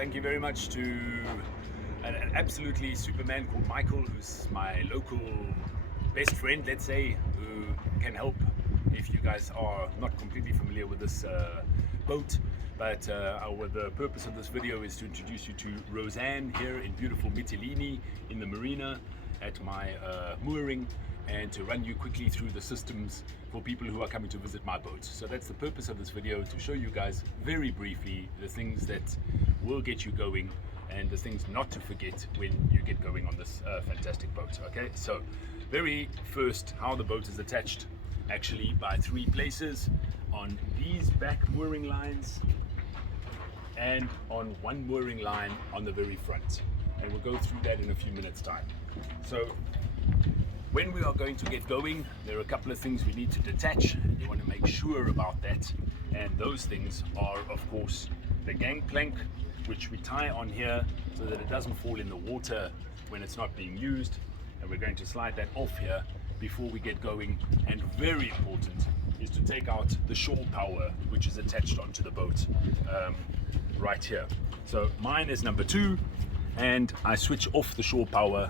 thank you very much to an absolutely superman called Michael, who's my local best friend, let's say, who can help if you guys are not completely familiar with this boat. But the purpose of this video is to introduce you to Roseanne here in beautiful Mitilini in the marina at my mooring, and to run you quickly through the systems for people who are coming to visit my boat. So that's the purpose of this video, to show you guys very briefly the things that will get you going and the things not to forget when you get going on this fantastic boat. Okay, so very first, how the boat is attached, actually by 3 places: on these back mooring lines and on 1 mooring line on the very front, and we'll go through that in a few minutes time. So when we are going to get going, there are a couple of things we need to detach, and you want to make sure about that. And those things are, of course, the gangplank, which we tie on here so that it doesn't fall in the water when it's not being used. And we're going to slide that off here before we get going. And very important is to take out the shore power, which is attached onto the boat right here. So mine is number 2, and I switch off the shore power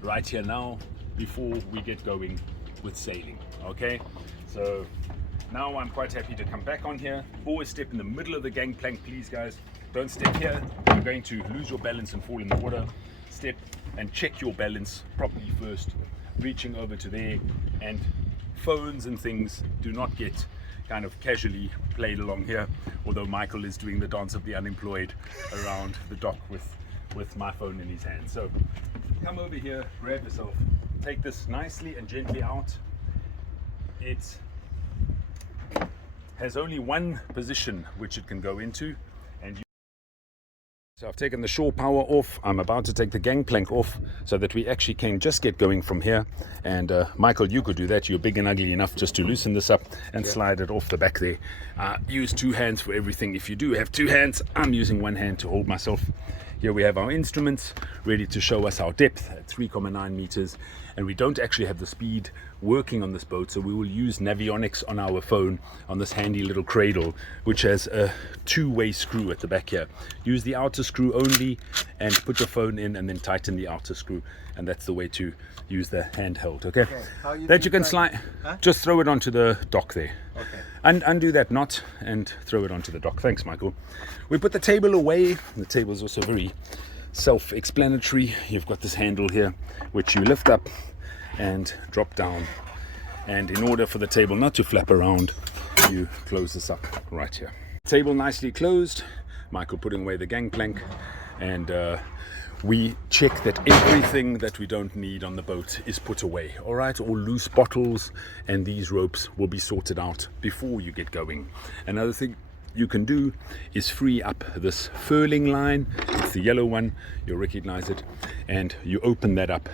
right here now before we get going with sailing. Okay, so now I'm quite happy to come back on here. Always step in the middle of the gangplank, please guys. Don't step here, you're going to lose your balance and fall in the water. Step and check your balance properly first, reaching over to there. And phones and things do not get kind of casually played along here, although Michael is doing the dance of the unemployed around the dock with my phone in his hand. So come over here, grab yourself, take this nicely and gently out. It has only 1 position which it can go into, and so I've taken the shore power off. I'm about to take the gangplank off so that we actually can just get going from here. And Michael, you could do that. You're big and ugly enough just to loosen this up and slide it off the back there. Use 2 hands for everything. If you do have 2 hands, I'm using 1 hand to hold myself. Here we have our instruments ready to show us our depth at 3.9 meters, and we don't actually have the speed working on this boat, so we will use navionics on our phone on this handy little cradle, which has a 2-way screw at the back here. Use the outer screw only and put your phone in, and then tighten the outer screw, and that's the way to use the handheld. Okay, that you can slide. Just throw it onto the dock there. Okay. And undo that knot and throw it onto the dock. Thanks, Michael. We put the table away. The table is also very self-explanatory. You've got this handle here which you lift up and drop down, and in order for the table not to flap around, you close this up right here. Table nicely closed. Michael putting away the gangplank, and we check that everything that we don't need on the boat is put away. All right, all loose bottles and these ropes will be sorted out before you get going. Another thing you can do is free up this furling line. It's the yellow one, you'll recognize it, and you open that up.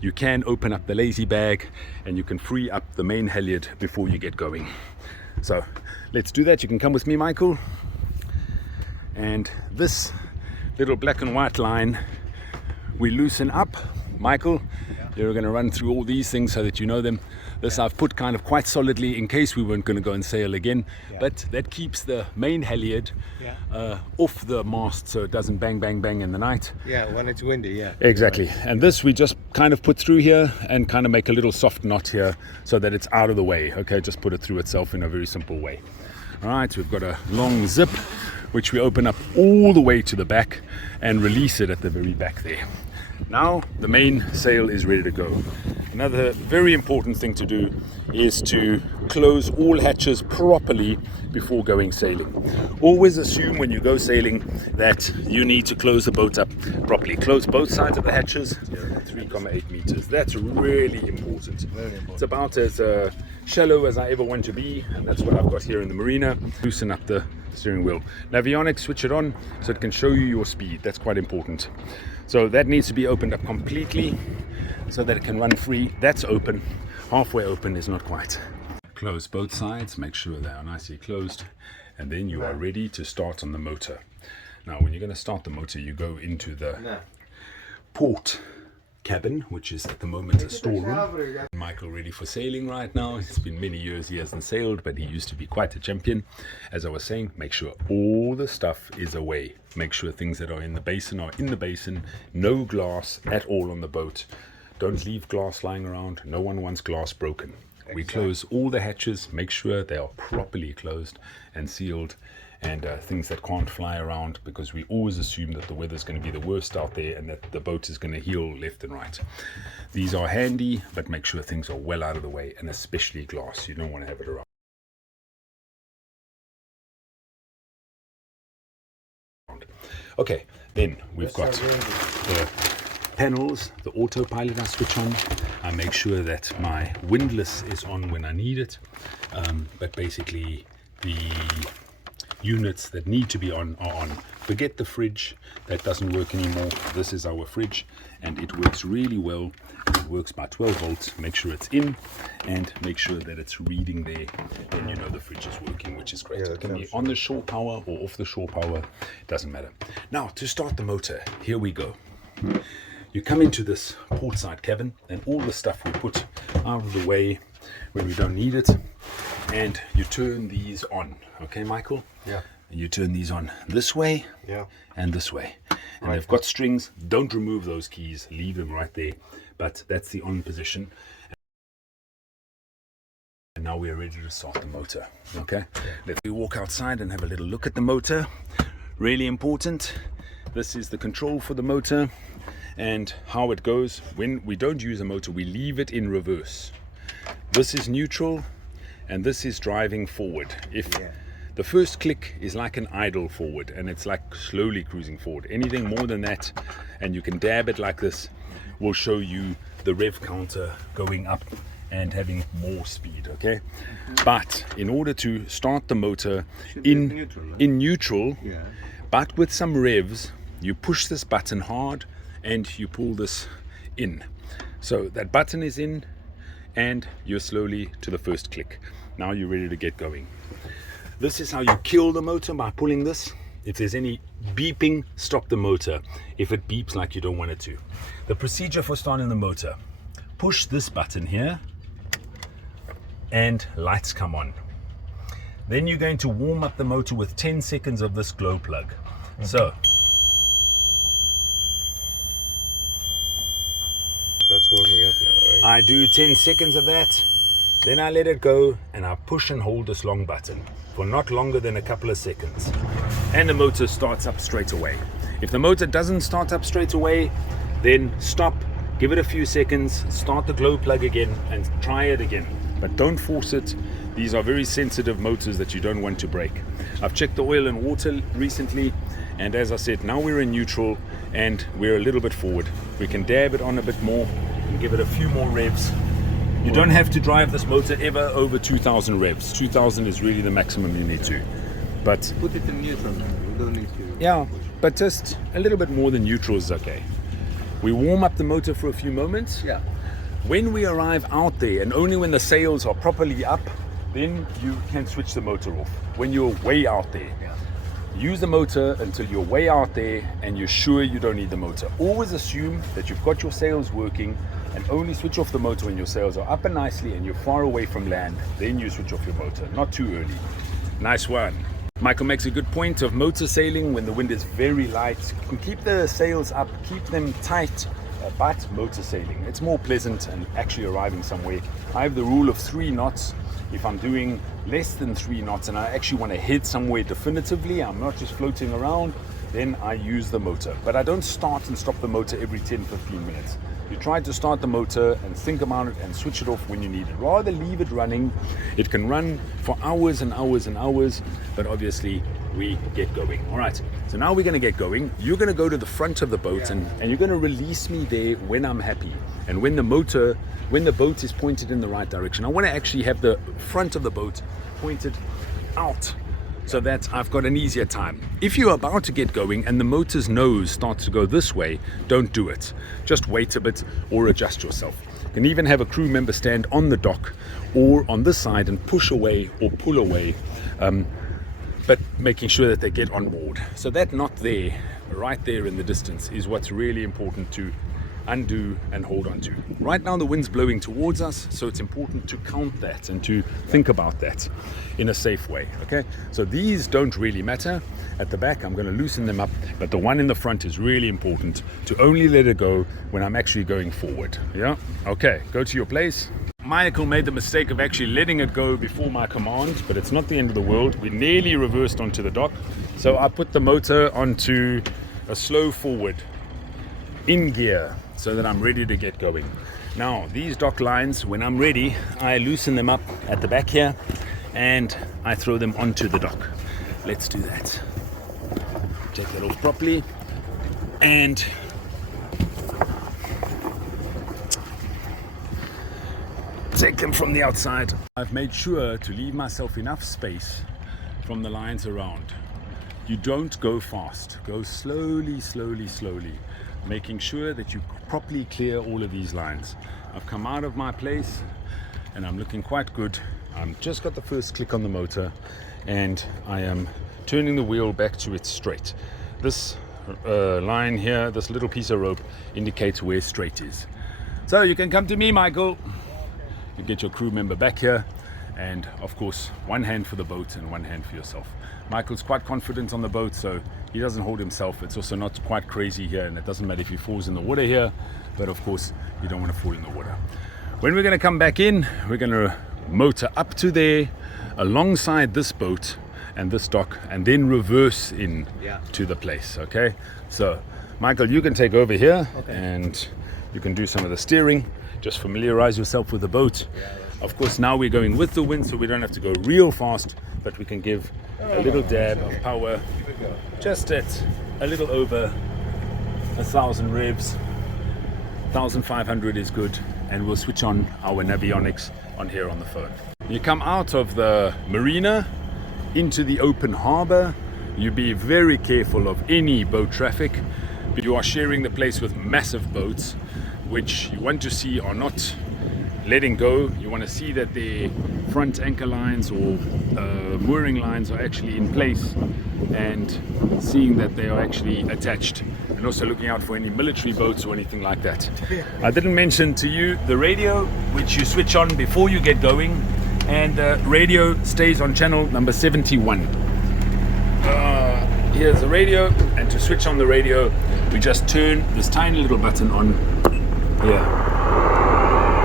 You can open up the lazy bag and you can free up the main halyard before you get going. So let's do that. You can come with me, Michael. And this little black and white line we loosen up. Michael, you're going to run through all these things so that you know them. This I've put kind of quite solidly in case we weren't going to go and sail again, but that keeps the main halyard off the mast so it doesn't bang bang bang in the night. Yeah, when it's windy, Exactly. And this we just kind of put through here and kind of make a little soft knot here so that it's out of the way. Okay, just put it through itself in a very simple way. All right, we've got a long zip which we open up all the way to the back and release it at the very back there. Now the main sail is ready to go. Another very important thing to do is to close all hatches properly before going sailing. Always assume when you go sailing that you need to close the boat up properly. Close both sides of the hatches, 3.8 meters. That's really important. It's about as shallow as I ever want to be, and that's what I've got here in the marina. Loosen up the steering wheel. Navionics, switch it on so it can show you your speed. That's quite important. So that needs to be opened up completely so that it can run free. That's open. Halfway open is not quite. Close both sides, make sure they are nicely closed, and then you are ready to start on the motor. Now when you're going to start the motor, you go into the port cabin, which is at the moment a storeroom. Michael ready for sailing right now. It's been many years he hasn't sailed, but he used to be quite a champion. As I was saying, make sure all the stuff is away. Make sure things that are in the basin are in the basin. No glass at all on the boat. Don't leave glass lying around. No one wants glass broken. We close all the hatches, make sure they are properly closed and sealed, and things that can't fly around, because we always assume that the weather's going to be the worst out there and that the boat is going to heel left and right. These are handy, but make sure things are well out of the way, and especially glass. You don't want to have it around. Okay, then we've got the panels, the autopilot I switch on. I make sure that my windlass is on when I need it, but basically the units that need to be on are on. Forget the fridge, that doesn't work anymore. This is our fridge and it works really well. It works by 12 volts. Make sure it's in and make sure that it's reading there, then you know the fridge is working, which is great. It can be on the shore power or off the shore power, it doesn't matter. Now to start the motor, here we go. You come into this portside cabin and all the stuff we put out of the way when we don't need it, and you turn these on. Okay, Michael? Yeah. You turn these on this way, yeah, and this way. And they've got strings. Don't remove those keys. Leave them right there. But that's the on position. And now we're ready to start the motor. Okay? Let's walk outside and have a little look at the motor. Really important. This is the control for the motor and how it goes. When we don't use a motor, we leave it in reverse. This is neutral and this is driving forward. The first click is like an idle forward and it's like slowly cruising forward. Anything more than that, and you can dab it like this, will show you the rev counter going up and having more speed. Okay, but in order to start the motor in neutral, but with some revs, you push this button hard and you pull this in. So that button is in and you're slowly to the first click. Now you're ready to get going. This is how you kill the motor, by pulling this. If there's any beeping, stop the motor if it beeps like you don't want it to. The procedure for starting the motor: push this button here and lights come on. Then you're going to warm up the motor with 10 seconds of this glow plug. So that's warming up now, right? I do 10 seconds of that, then I let it go and I push and hold this long button for not longer than a couple of seconds, and the motor starts up straight away. If the motor doesn't start up straight away, then stop, give it a few seconds, start the glow plug again and try it again, but don't force it. These are very sensitive motors that you don't want to break. I've checked the oil and water recently, and as I said, now we're in neutral and we're a little bit forward. We can dab it on a bit more and give it a few more revs. You don't have to drive this motor ever over 2,000 revs. 2,000 is really the maximum you need to. But put it in neutral. You don't need to. Yeah, but just a little bit more than neutral is okay. We warm up the motor for a few moments. Yeah. When we arrive out there, and only when the sails are properly up, then you can switch the motor off. When you're way out there, use the motor until you're way out there and you're sure you don't need the motor. Always assume that you've got your sails working, and only switch off the motor when your sails are up and nicely and you're far away from land. Then you switch off your motor, not too early. Nice one. Michael makes a good point of motor sailing when the wind is very light. You can keep the sails up, keep them tight, but motor sailing, it's more pleasant and actually arriving somewhere. I have the rule of 3 knots. If I'm doing less than 3 knots and I actually want to head somewhere definitively, I'm not just floating around, then I use the motor. But I don't start and stop the motor every 10-15 minutes. You try to start the motor and think about it and switch it off when you need it. Rather leave it running. It can run for hours and hours and hours, but obviously we get going. All right, so now we're going to get going. You're going to go to the front of the boat and you're going to release me there when I'm happy. And when the boat is pointed in the right direction. I want to actually have the front of the boat pointed out so that I've got an easier time. If you're about to get going and the motor's nose starts to go this way, don't do it. Just wait a bit or adjust yourself. You can even have a crew member stand on the dock or on this side and push away or pull away, but making sure that they get on board. So that knot there, right there in the distance, is what's really important to undo and hold on to. Right now the wind's blowing towards us, so it's important to count that and to think about that in a safe way. Okay, so these don't really matter. At the back I'm going to loosen them up, but the one in the front is really important to only let it go when I'm actually going forward. Yeah, okay, go to your place. Michael made the mistake of actually letting it go before my command, but it's not the end of the world. We nearly reversed onto the dock, so I put the motor onto a slow forward in gear so that I'm ready to get going. Now these dock lines, when I'm ready, I loosen them up at the back here and I throw them onto the dock. Let's do that. Take that off properly and take them from the outside. I've made sure to leave myself enough space from the lines around. You don't go fast, go slowly, slowly, slowly, making sure that you properly clear all of these lines. I've come out of my place and I'm looking quite good. I've just got the first click on the motor and I am turning the wheel back to its straight. This line here, this little piece of rope indicates where straight is. So you can come to me, Michael. You get your crew member back here, and of course one hand for the boat and one hand for yourself. Michael's quite confident on the boat, so he doesn't hold himself. It's also not quite crazy here, and it doesn't matter if he falls in the water here, but of course you don't want to fall in the water. When we're going to come back in, we're going to motor up to there alongside this boat and this dock, and then reverse in to the place. Okay, so Michael, you can take over here, and you can do some of the steering. Just familiarize yourself with the boat. Of course, now we're going with the wind, so we don't have to go real fast, but we can give a little dab of power just at a little over 1,000 revs. 1,500 is good, and we'll switch on our navionics on here on the phone. You come out of the marina into the open harbor. You be very careful of any boat traffic. You are sharing the place with massive boats, which you want to see are not letting go. You want to see that the front anchor lines or mooring lines are actually in place, and seeing that they are actually attached, and also looking out for any military boats or anything like that. I didn't mention to you the radio, which you switch on before you get going, and the radio stays on channel number 71. Here's the radio, and to switch on the radio we just turn this tiny little button on here,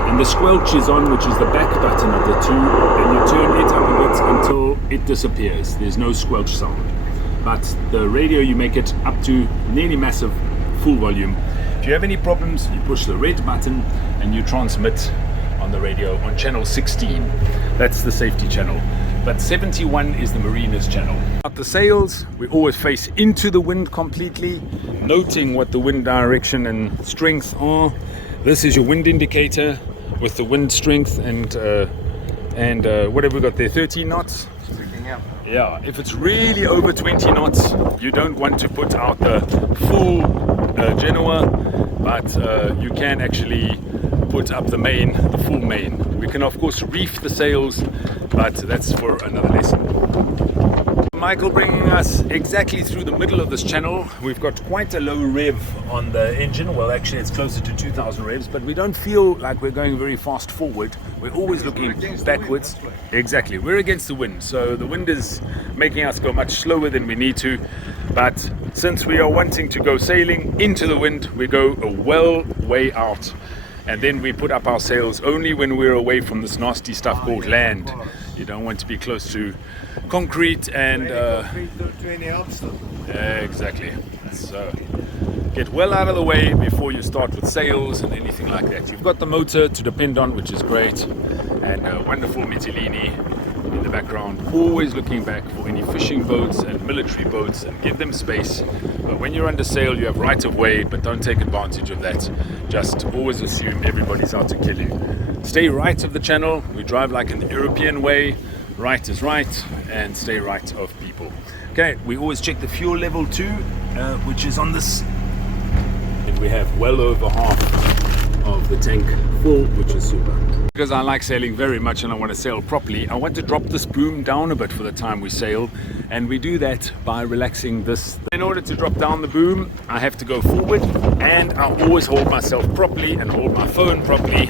and the squelch is on, which is the back button of the two, and you turn it up a bit until it disappears. There's no squelch sound, but the radio you make it up to nearly massive full volume. If you have any problems, you push the red button and you transmit on the radio on channel 16. That's the safety channel, but 71 is the marina's channel. At the sails, we always face into the wind completely, noting what the wind direction and strength are. This is your wind indicator with the wind strength and what have we got there, 13 knots? Yeah, if it's really over 20 knots, you don't want to put out the full Genoa, but you can actually put up the full main. We can of course reef the sails, but that's for another lesson. Michael bringing us exactly through the middle of this channel. We've got quite a low rev on the engine. Well, actually it's closer to 2,000 revs, but we don't feel like we're going very fast forward. We're always looking backwards. Exactly, we're against the wind, so the wind is making us go much slower than we need to. But since we are wanting to go sailing into the wind, we go a well way out, and then we put up our sails only when we're away from this nasty stuff called land. You don't want to be close to concrete and exactly. So get well out of the way before you start with sails and anything like that. You've got the motor to depend on, which is great, and a wonderful Mitilini in the background, always looking back for any fishing boats and military boats and give them space. But when you're under sail, you have right of way, but don't take advantage of that. Just always assume everybody's out to kill you. Stay right of the channel. We drive like an European way. Right is right, and stay right of people. Okay, we always check the fuel level too, which is on this, and we have well over half of the tank full, which is super. Because I like sailing very much and I want to sail properly, I want to drop this boom down a bit for the time we sail, and we do that by relaxing this. In order to drop down the boom, I have to go forward, and I always hold myself properly and hold my phone properly.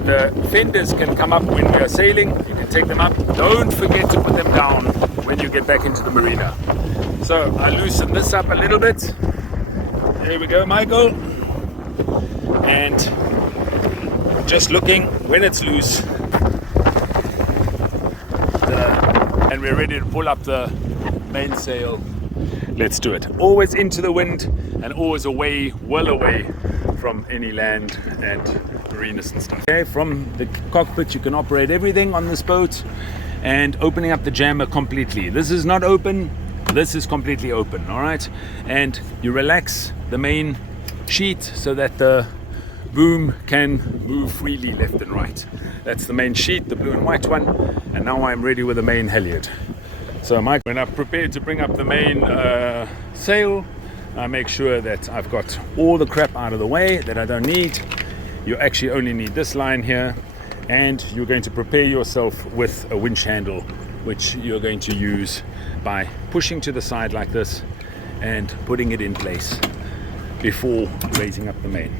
The fenders can come up when we are sailing, you can take them up. Don't forget to put them down when you get back into the marina. So I loosen this up a little bit. There we go, Michael. And just looking when it's loose, and we're ready to pull up the mainsail. Let's do it. Always into the wind and always away, well away from any land and marinas and stuff. Okay, from the cockpit you can operate everything on this boat, and opening up the jammer completely. This is not open, this is completely open, all right? And you relax the main sheet so that the boom can move freely left and right. That's the main sheet, the blue and white one, and now I'm ready with the main halyard. So Mike, when I've prepared to bring up the main sail, I make sure that I've got all the crap out of the way that I don't need. You actually only need this line here, and you're going to prepare yourself with a winch handle, which you're going to use by pushing to the side like this and putting it in place before raising up the main.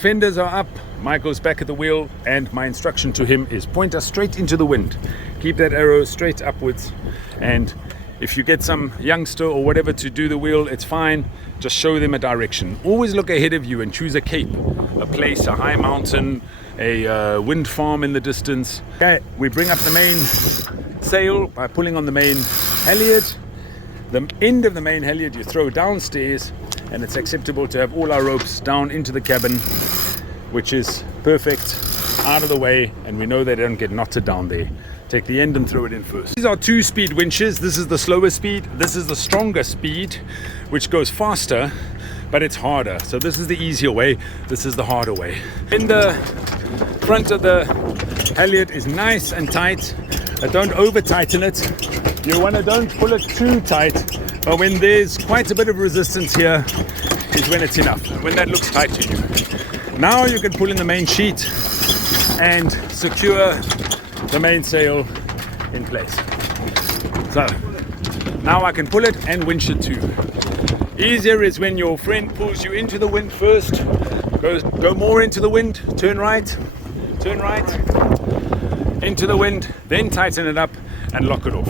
Fenders are up, Michael's back at the wheel, and my instruction to him is point us straight into the wind. Keep that arrow straight upwards, and if you get some youngster or whatever to do the wheel, it's fine. Just show them a direction. Always look ahead of you and choose a cape, a place, a high mountain, a wind farm in the distance. Okay, we bring up the main sail by pulling on the main halyard. The end of the main halyard you throw downstairs, and it's acceptable to have all our ropes down into the cabin, which is perfect, out of the way, and we know they don't get knotted down there. Take the end and throw it in first. These are 2-speed winches. This is the slower speed, this is the stronger speed, which goes faster, but it's harder. So this is the easier way, this is the harder way. In the front of the halyard is nice and tight, but don't over tighten it. You don't pull it too tight, but when there's quite a bit of resistance here is when it's enough, when that looks tight to you. Now you can pull in the main sheet and secure the mainsail in place. So now I can pull it and winch it too. Easier is when your friend pulls you into the wind first. Go more into the wind, turn right, into the wind, then tighten it up and lock it off.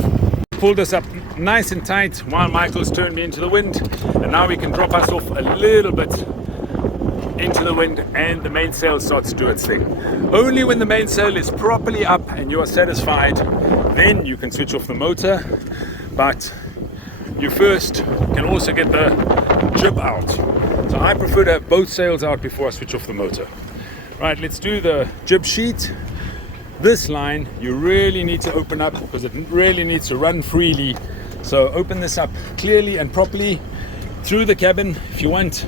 Pull this up nice and tight while Michael's turned me into the wind, and now we can drop us off a little bit into the wind, and the mainsail starts to do its thing. Only when the mainsail is properly up and you are satisfied, then you can switch off the motor, but you first can also get the jib out. So I prefer to have both sails out before I switch off the motor. Right, let's do the jib sheet. This line you really need to open up because it really needs to run freely. So open this up clearly and properly through the cabin if you want,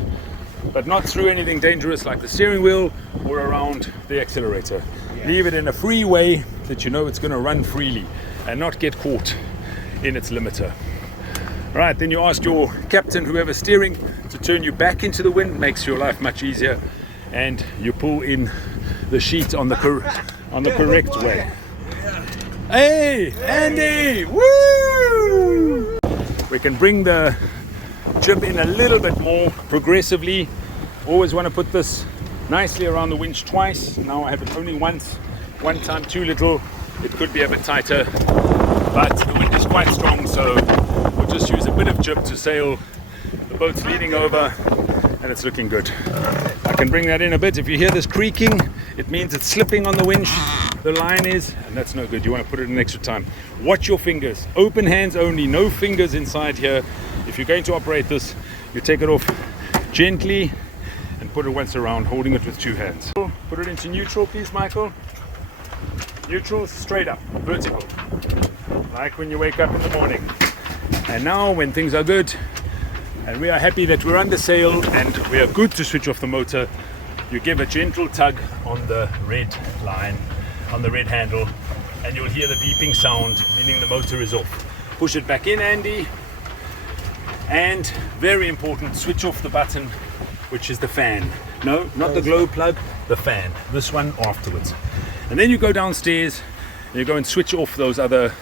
but not through anything dangerous like the steering wheel or around the accelerator. Leave it in a free way that you know it's going to run freely and not get caught in its limiter. Right, then you ask your captain, whoever's steering, to turn you back into the wind. Makes your life much easier, and you pull in the sheet on the correct way. Hey, Andy! Woo! We can bring the jib in a little bit more progressively. Always want to put this nicely around the winch twice. Now I have it only once. One time too little. It could be a bit tighter, but the wind is quite strong, so we'll just use a bit of jib to sail. The boat's leaning over and it's looking good. I can bring that in a bit. If you hear this creaking, it means it's slipping on the winch. The line is, and that's no good. You want to put it in extra time. Watch your fingers. Open hands only, no fingers inside here. If you're going to operate this, you take it off gently and put it once around, holding it with 2 hands. Put it into neutral, please, Michael. Neutral, straight up, vertical. Like when you wake up in the morning. And now when things are good and we are happy that we're under sail and we are good to switch off the motor, you give a gentle tug on the red line, on the red handle, and you'll hear the beeping sound, meaning the motor is off. Push it back in, Andy. And very important, switch off the button, which is the fan. No, not the glow plug, the fan. This one afterwards. And then you go downstairs and you go and switch off those other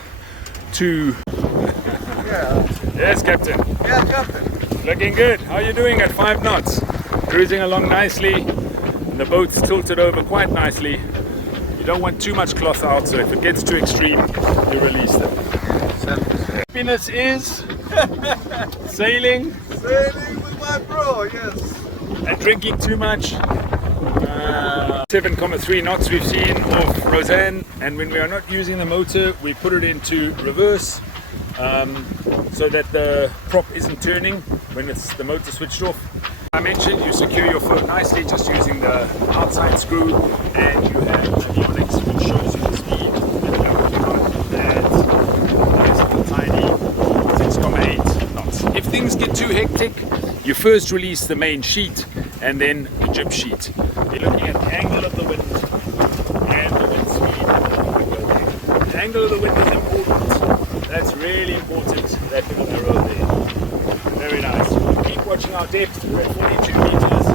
two. Yeah. Yes, Captain. Yeah, Captain. Looking good. How are you doing at 5 knots? Cruising along nicely. And the boat's tilted over quite nicely. You don't want too much cloth out, so if it gets too extreme, you release them. Happiness is sailing. Sailing with my bro, yes. And drinking too much. 7.3 knots we've seen of Roseanne, and when we are not using the motor, we put it into reverse so that the prop isn't turning when it's the motor switched off. I mentioned you secure your foot nicely just using the outside screw, and you have avionics which shows you the speed and the altitude. That's nice little tiny 6.8 knots. If things get too hectic, you first release the main sheet and then the jib sheet. You're looking at the angle of the wind and the wind speed. The angle of the wind is important. That's really important, that little arrow there. Very nice. Keep watching our depth. We're at 42 meters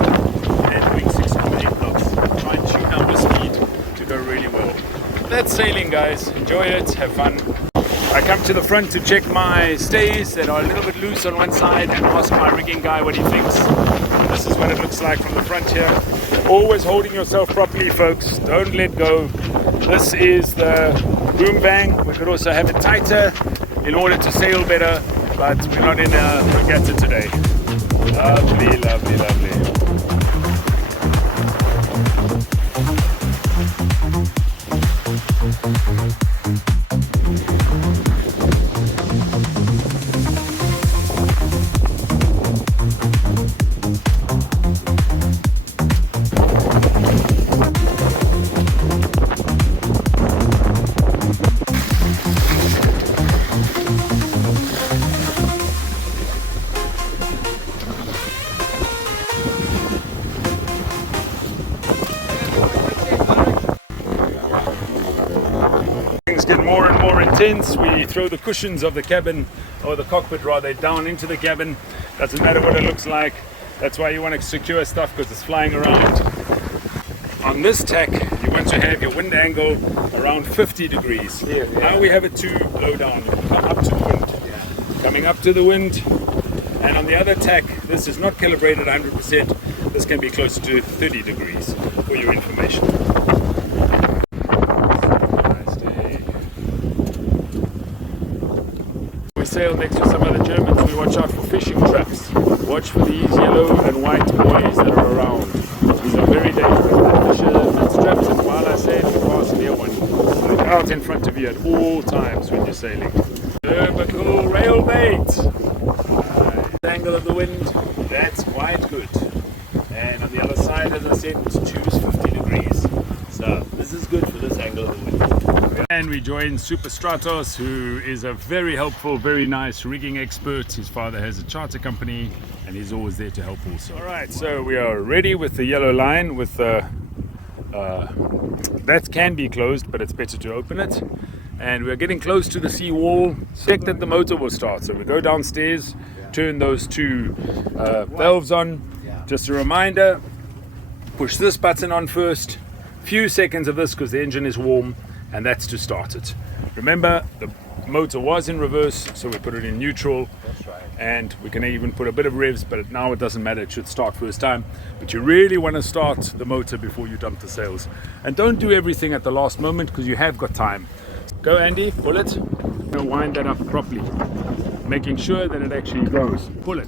and doing 6.8 knots. Try and tune up the speed to go really well. That's sailing, guys. Enjoy it, have fun. I come to the front to check my stays that are a little bit loose on one side and ask my rigging guy what he thinks. This is what it looks like from the front here. Always holding yourself properly, folks. Don't let go. This is the boom bang. We could also have it tighter in order to sail better, but we're not in a regatta today. Lovely, lovely, lovely. Get more and more intense. We throw the cushions of the cabin, or the cockpit rather, down into the cabin. Doesn't matter what it looks like. That's why you want to secure stuff, because it's flying around. On this tack, you want to have your wind angle around 50 degrees. Now we have it too low down. You can come up to the wind. Coming up to the wind. And on the other tack, this is not calibrated 100%. This can be closer to 30 degrees for your information. Sail next to some of the Germans, we watch out for fishing traps. Watch for these yellow and white buoys that are around. These are very dangerous. That fisher that's trapped, and while I sail, you pass near one. Look out in front of you at all times when you're sailing. Typical rail bait. The angle of the wind, that's quite good. And on the other side, as I said, choose 50 degrees. So this is good for this angle of the wind. And we join Super Stratos, who is a very helpful, very nice rigging expert. His father has a charter company and he's always there to help also. Alright, so we are ready with the yellow line with the that can be closed, but it's better to open it. And we're getting close to the sea wall. Check that the motor will start. So we go downstairs, turn those two valves on. Just a reminder, push this button on first. Few seconds of this because the engine is warm. And that's to start it. Remember, the motor was in reverse, so we put it in neutral. That's right. And we can even put a bit of revs, but now it doesn't matter, it should start first time. But you really want to start the motor before you dump the sails. And don't do everything at the last moment, because you have got time. Go, Andy, pull it. Wind that up properly, making sure that it actually goes. Pull it.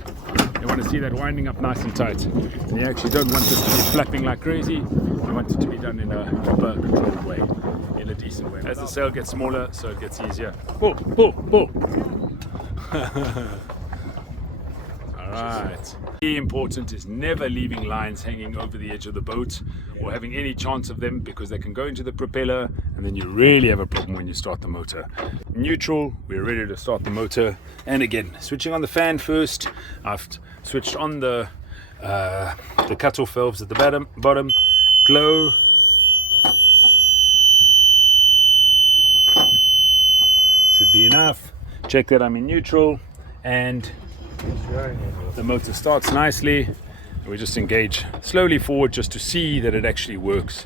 You want to see that winding up nice and tight. And you actually don't want this to be flapping like crazy. You want it to be done in a proper, controlled way, in a decent way. As the sail gets smaller, so it gets easier. Pull, pull, pull. Alright. Key important is never leaving lines hanging over the edge of the boat or having any chance of them, because they can go into the propeller and then you really have a problem when you start the motor. Neutral, we're ready to start the motor. And again, switching on the fan first. I've switched on the cut-off valves at the bottom. Glow. Should be enough. Check that I'm in neutral, and the motor starts nicely. We just engage slowly forward just to see that it actually works,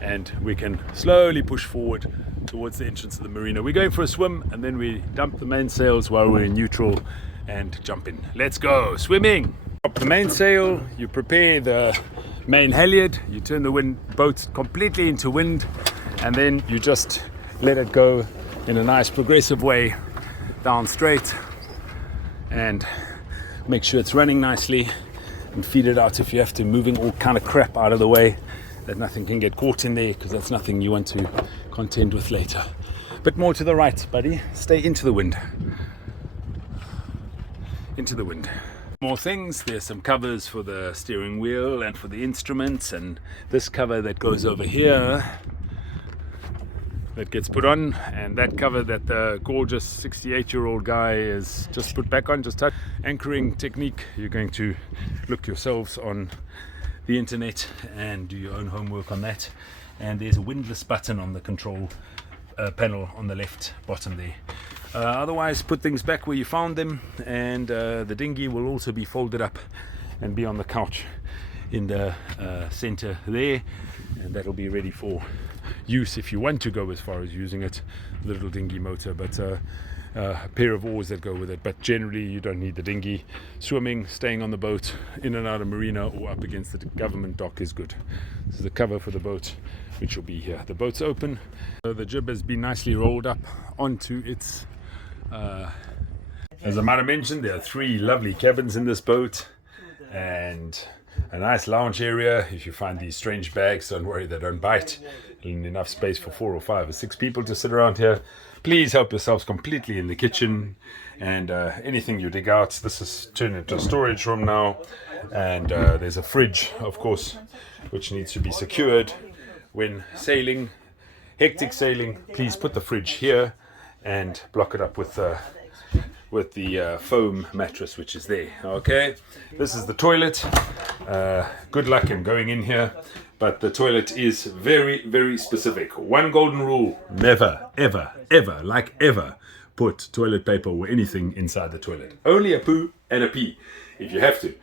and we can slowly push forward towards the entrance of the marina. We're going for a swim, and then we dump the mainsails while we're in neutral and jump in. Let's go swimming. Drop the mainsail, you prepare the main halyard, you turn the boat completely into wind, and then you just let it go in a nice progressive way down straight, and make sure it's running nicely, and feed it out if you have to, moving all kind of crap out of the way that nothing can get caught in there, because that's nothing you want to contend with later. Bit more to the right, buddy. Stay into the wind. Into the wind. More things. There's some covers for the steering wheel and for the instruments, and this cover that goes over here that gets put on, and that cover that the gorgeous 68-year-old guy is just put back on, just touch. Anchoring technique, you're going to look yourselves on the internet and do your own homework on that. And there's a windlass button on the control panel on the left bottom there. Otherwise, put things back where you found them, and the dinghy will also be folded up and be on the couch in the center there, and that'll be ready for use if you want to go as far as using it. Little dinghy motor, but a pair of oars that go with it. But generally you don't need the dinghy. Swimming, staying on the boat, in and out of marina or up against the government dock is good. This is the cover for the boat, which will be here. The boat's open. The jib has been nicely rolled up onto its as I might have mentioned, there are 3 lovely cabins in this boat, and a nice lounge area. If you find these strange bags, don't worry, they don't bite. And enough space for 4 or 5 or 6 people to sit around here. Please help yourselves completely in the kitchen, and anything you dig out. This is turned into a storage room now, and there's a fridge, of course, which needs to be secured when sailing. Hectic sailing, please put the fridge here and block it up with the foam mattress which is there. Okay, this is the toilet. Good luck in going in here, but the toilet is very, very specific. One golden rule: never, ever, ever, like ever, put toilet paper or anything inside the toilet. Only a poo and a pee if you have to.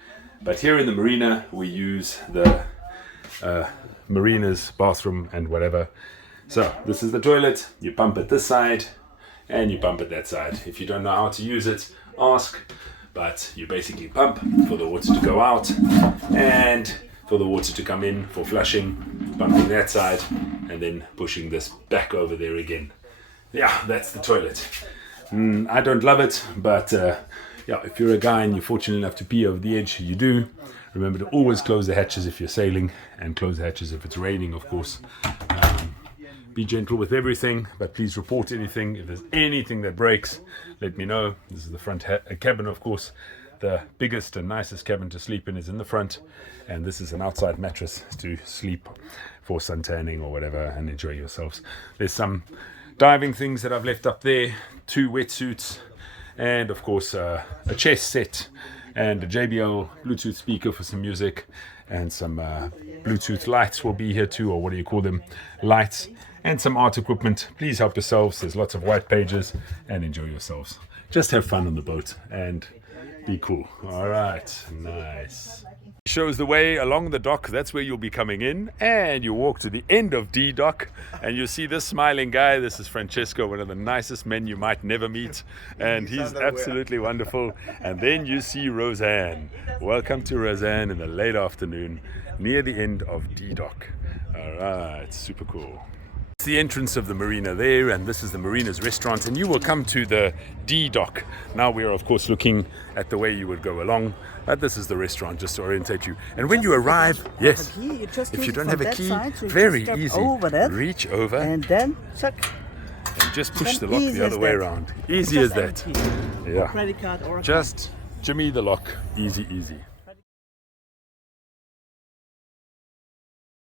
But here in the marina we use the marina's bathroom and whatever. So this is the toilet. You pump it this side and you pump it that side. If you don't know how to use it, ask. But you basically pump for the water to go out and for the water to come in for flushing, pumping that side and then pushing this back over there again. Yeah, that's the toilet. I don't love it, but yeah, if you're a guy and you're fortunate enough to pee over the edge, you do. Remember to always close the hatches if you're sailing, and close the hatches if it's raining, of course. Be gentle with everything, but please report anything. If there's anything that breaks, let me know. This is the front cabin, of course. The biggest and nicest cabin to sleep in is in the front, and this is an outside mattress to sleep for suntanning or whatever and enjoy yourselves. There's some diving things that I've left up there, 2 wetsuits, and of course a chess set and a JBL Bluetooth speaker for some music, and some Bluetooth lights will be here too, or what do you call them, lights, and some art equipment. Please help yourselves. There's lots of white pages, and enjoy yourselves. Just have fun on the boat and be cool. All right, nice. Shows the way along the dock. That's where you'll be coming in, and you walk to the end of D dock, and you see this smiling guy. This is Francesco, one of the nicest men you might never meet, and he's absolutely wonderful. And then you see Roseanne. Welcome to Roseanne in the late afternoon near the end of D dock. All right, super cool. It's the entrance of the marina there, and this is the marina's restaurant, and you will come to the D dock. Now we are of course looking at the way you would go along, but this is the restaurant, just to orientate you. And when you arrive, yes, if you don't have a key, very easy, reach over and then check and just push the lock the other way around. Easy as that. Yeah, credit card or just jimmy the lock, easy.